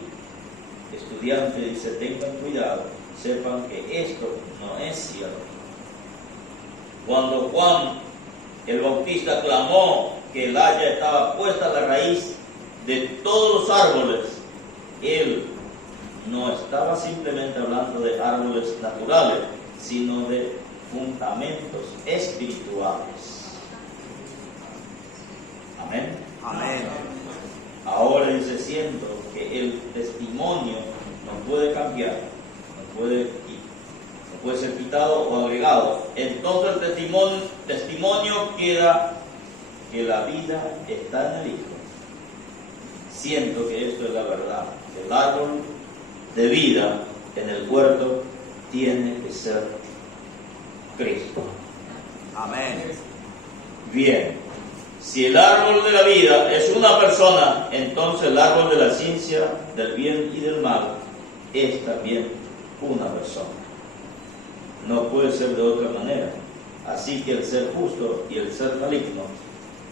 Estudiantes, dice, tengan cuidado, sepan que esto no es cierto. Cuando Juan el Bautista clamó que el haya estaba puesta a la raíz de todos los árboles, él no estaba simplemente hablando de árboles naturales, sino de fundamentos espirituales. Amén. Amén. Ahora dice, siento que el testimonio no puede cambiar, no puede ser quitado o agregado. Entonces el testimonio queda que la vida está en el Hijo. Siento que esto es la verdad. El árbol de vida en el huerto tiene que ser Cristo. Amén. Bien, si el árbol de la vida es una persona, entonces el árbol de la ciencia del bien y del mal es también una persona. No puede ser de otra manera. Así que el ser justo y el ser maligno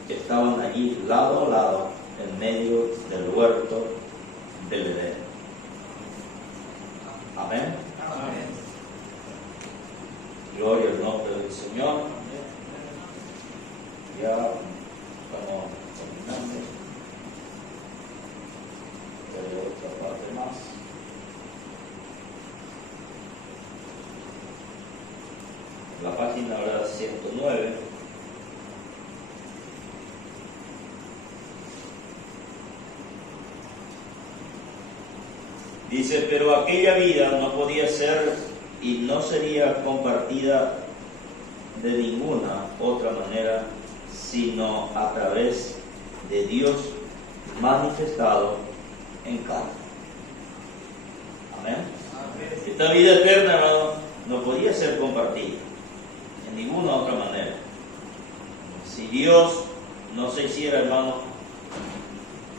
estaban allí lado a lado en medio del huerto del Edén. Amén. Amén. Gloria al nombre del Señor. Ya estamos terminando. Pero otra parte más. La página ahora 109. Dice, pero aquella vida no podía ser y no sería compartida de ninguna otra manera, sino a través de Dios manifestado en carne. Amén. Esta vida eterna, hermano, no podía ser compartida en ninguna otra manera. Si Dios no se hiciera, hermano,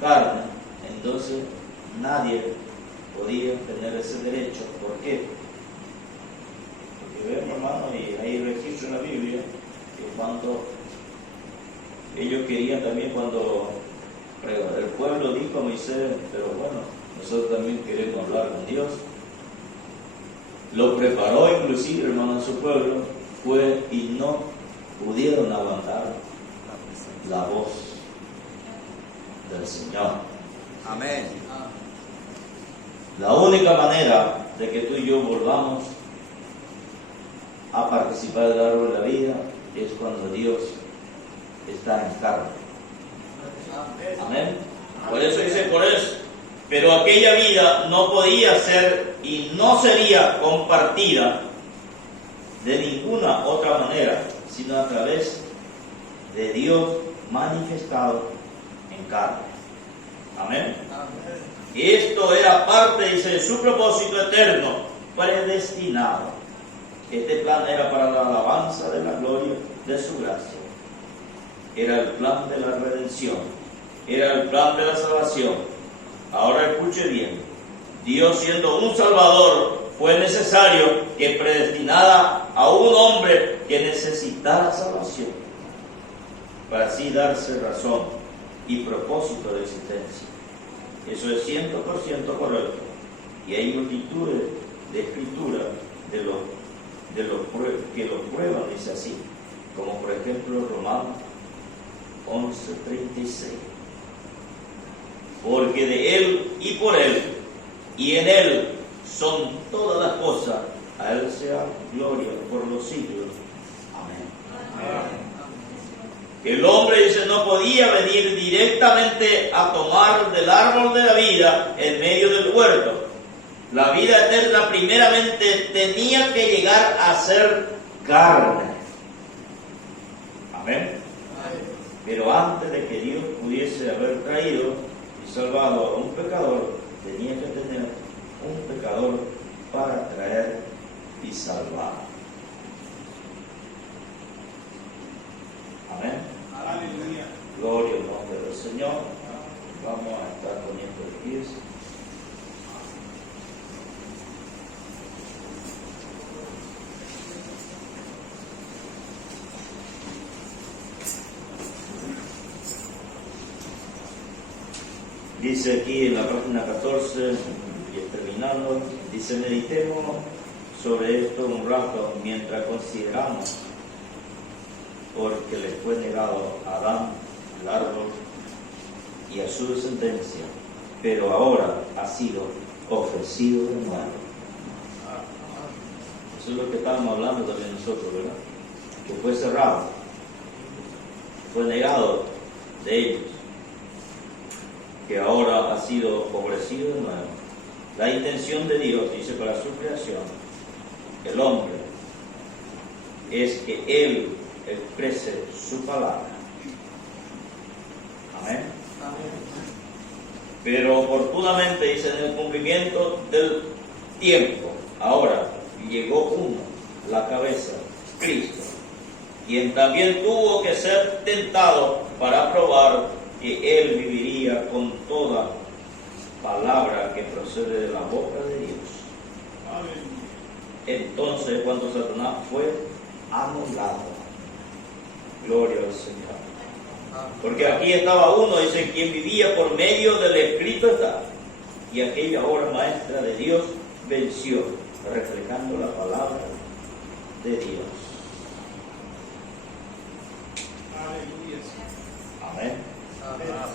carne, entonces nadie podía tener ese derecho. ¿Por qué? Porque vemos, hermano, y hay registro en la Biblia que cuando ellos querían también, cuando el pueblo dijo a Moisés, pero bueno, nosotros también queremos hablar con Dios, lo preparó inclusive, hermano, en su pueblo, fue y no pudieron aguantar la voz del Señor. Amén. La única manera de que tú y yo volvamos a participar del árbol de la vida es cuando Dios está en carne. Amén. Por eso dice, por eso. Pero aquella vida no podía ser y no sería compartida de ninguna otra manera, sino a través de Dios manifestado en carne. Amén. Esto era parte, dice, de su propósito eterno, predestinado. Este plan era para la alabanza de la gloria de su gracia. Era el plan de la redención. Era el plan de la salvación. Ahora escuche bien. Dios, siendo un Salvador, fue necesario que predestinara a un hombre que necesitara salvación, para así darse razón y propósito de existencia. Eso es 100% correcto. Y hay multitudes de escrituras que lo prueban, dice así, como por ejemplo Romanos 11:36. Porque de Él y por Él y en Él son todas las cosas, a Él sea gloria por los siglos. Amén. El hombre, dice, no podía venir directamente a tomar del árbol de la vida en medio del huerto. La vida eterna primeramente tenía que llegar a ser carne. Amén. Pero antes de que Dios pudiese haber traído y salvado a un pecador, tenía que tener un pecador para traer y salvar. Amén. Aleluya. Gloria al nombre del Señor. Vamos a estar poniendo de pies. Dice aquí en la página 14, y terminando, dice: meditemos sobre esto un rato mientras consideramos, porque le fue negado a Adán el árbol y a su descendencia, pero ahora ha sido ofrecido de nuevo. Eso es lo que estábamos hablando también nosotros, ¿verdad? Que fue cerrado, fue negado de ellos, que ahora ha sido ofrecido de nuevo. La intención de Dios, dice, para su creación, el hombre, es que Él exprese su palabra. Amén. Pero oportunamente, dice, en el cumplimiento del tiempo, ahora llegó uno, la cabeza, Cristo, quien también tuvo que ser tentado para probar que Él viviría con toda palabra que procede de la boca de Dios. Entonces, cuando Satanás fue anulado, gloria al Señor. Porque aquí estaba uno, dice, quien vivía por medio del Espíritu está, y aquella obra maestra de Dios venció, reflejando la palabra de Dios. Amén.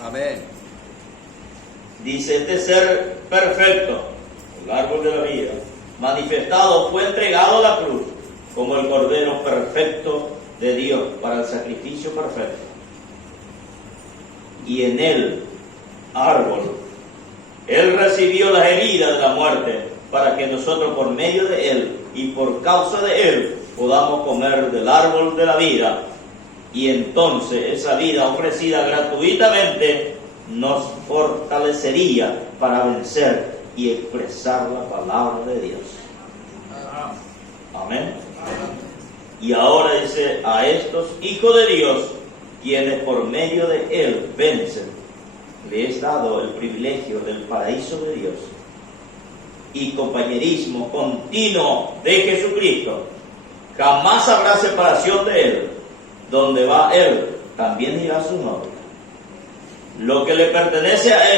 Amén. Dice: este ser perfecto, el árbol de la vida, manifestado, fue entregado a la cruz como el Cordero perfecto de Dios para el sacrificio perfecto. Y en el árbol, Él recibió las heridas de la muerte para que nosotros, por medio de Él y por causa de Él, podamos comer del árbol de la vida, y entonces esa vida ofrecida gratuitamente nos fortalecería para vencer y expresar la palabra de Dios. Amén. Y ahora dice, a estos hijos de Dios, quienes por medio de Él vencen, le es dado el privilegio del paraíso de Dios y compañerismo continuo de Jesucristo. Jamás habrá separación de Él. Donde va Él, también irá su novia. Lo que le pertenece a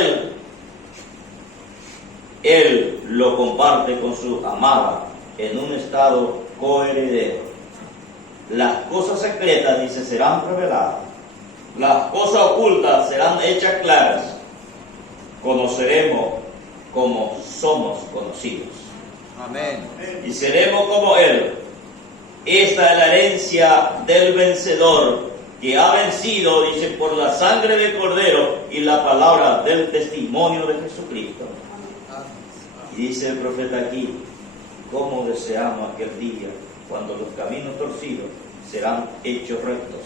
Él lo comparte con su amada en un estado coheredero. Las cosas secretas, dice, serán reveladas. Las cosas ocultas serán hechas claras. Conoceremos como somos conocidos. Amén. Y seremos como Él. Esta es la herencia del vencedor, que ha vencido, dice, por la sangre del Cordero y la palabra del testimonio de Jesucristo. Y dice el profeta aquí, cómo deseamos aquel día cuando los caminos torcidos serán hechos rectos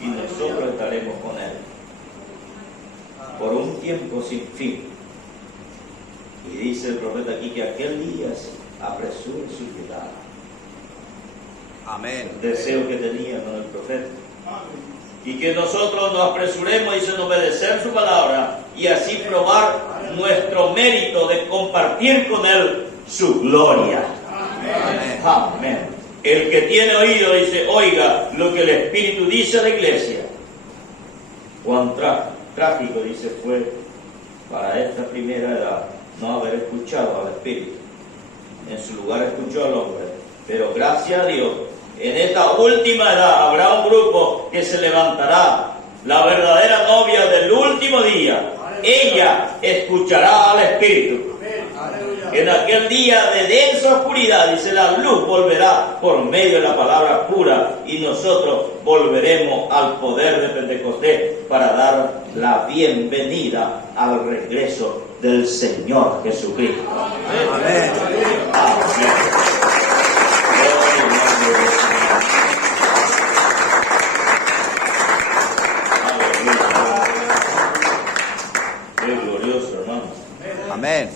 y nosotros estaremos con Él por un tiempo sin fin. Y dice el profeta aquí que aquel día apresure su llegada. Amén. El deseo que tenía con el profeta. Y que nosotros nos apresuremos, dice, en obedecer su palabra y así probar nuestro mérito de compartir con Él su gloria. Amén. Amén. El que tiene oído, dice, oiga lo que el Espíritu dice a la iglesia. Cuán trágico, dice, fue para esta primera edad no haber escuchado al Espíritu. En su lugar escuchó al hombre. Pero gracias a Dios, en esta última edad habrá un grupo que se levantará, la verdadera novia del último día. Ella escuchará al Espíritu. En aquel día de densa oscuridad, dice, la luz volverá por medio de la palabra pura y nosotros volveremos al poder de Pentecostés para dar la bienvenida al regreso del Señor Jesucristo. Amén. Amén. Qué glorioso, hermano. Amén.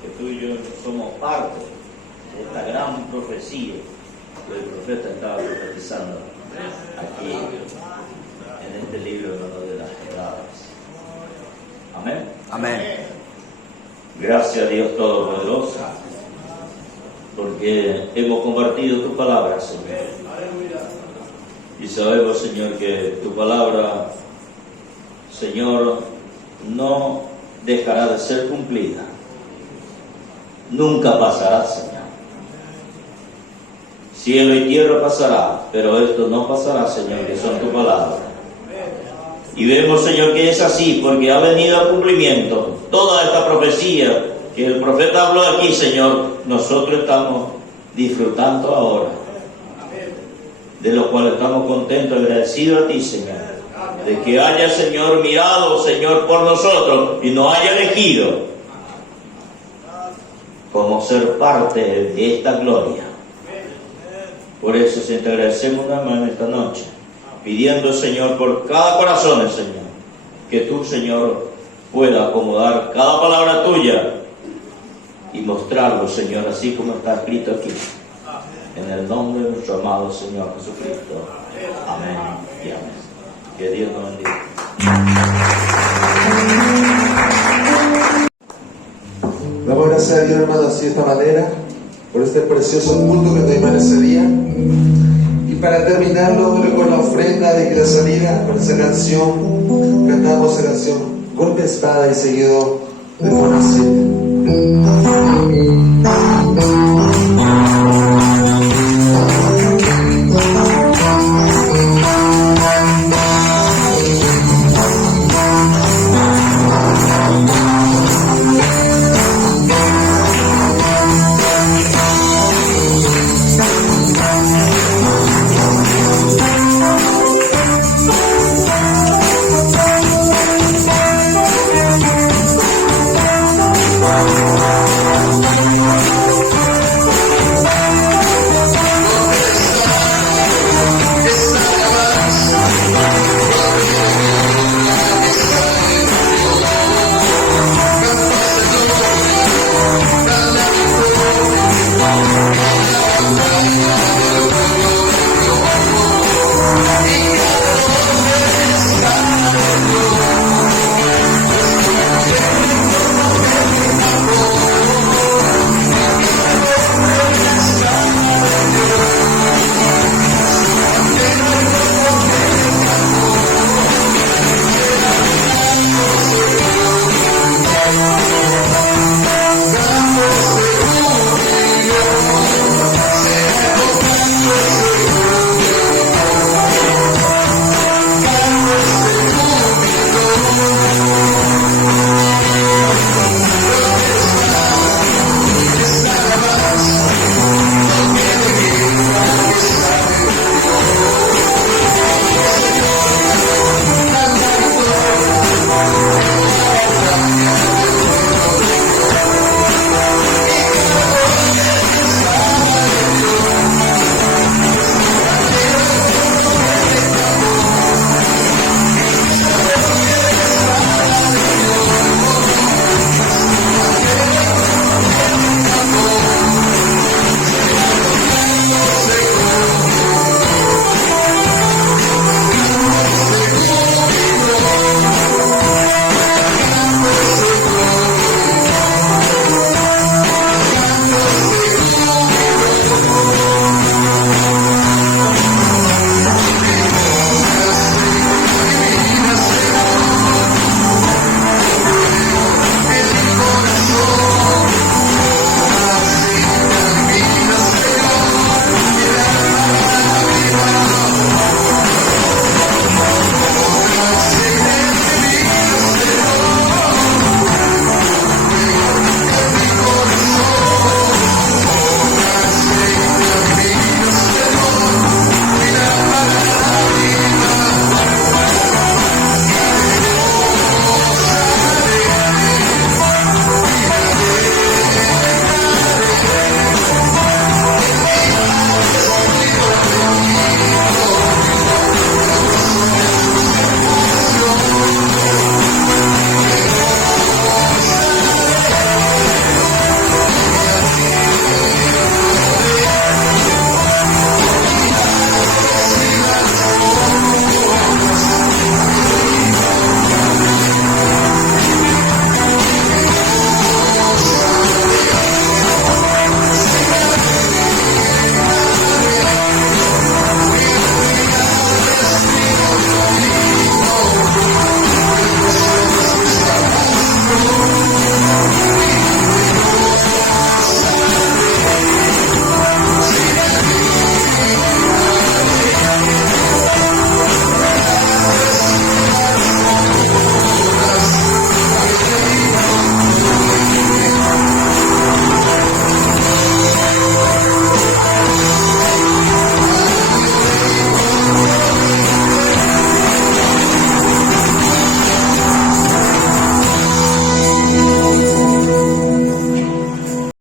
Que tú y yo somos parte de esta gran profecía que el profeta estaba profetizando aquí en este libro de las Quedadas. Amén. Amén. Gracias a Dios Todopoderoso, porque hemos compartido tu palabra, Señor. Y sabemos, Señor, que tu palabra, Señor, no dejará de ser cumplida. Nunca pasará, Señor. Cielo y tierra pasará, pero esto no pasará, Señor, que son tu palabra. Y vemos, Señor, que es así, porque ha venido a cumplimiento toda esta profecía que el profeta habló aquí, Señor. Nosotros estamos disfrutando ahora, de lo cual estamos contentos, agradecidos a ti, Señor, de que haya, Señor, mirado, Señor, por nosotros y nos haya elegido como ser parte de esta gloria. Por eso, Señor, te agradecemos nada más en esta noche, pidiendo, Señor, por cada corazón, Señor, que tú, Señor, puedas acomodar cada palabra tuya y mostrarlo, Señor, así como está escrito aquí, en el nombre de nuestro amado Señor Jesucristo. Amén y amén. Que Dios nos bendiga. Damos gracias a Dios, hermanos, así de esta manera, por este precioso culto que tuvimos en ese día. Y para terminarlo, con la ofrenda de la salida, con esa canción, cantamos esa canción, golpe de espada y seguido de forma seria.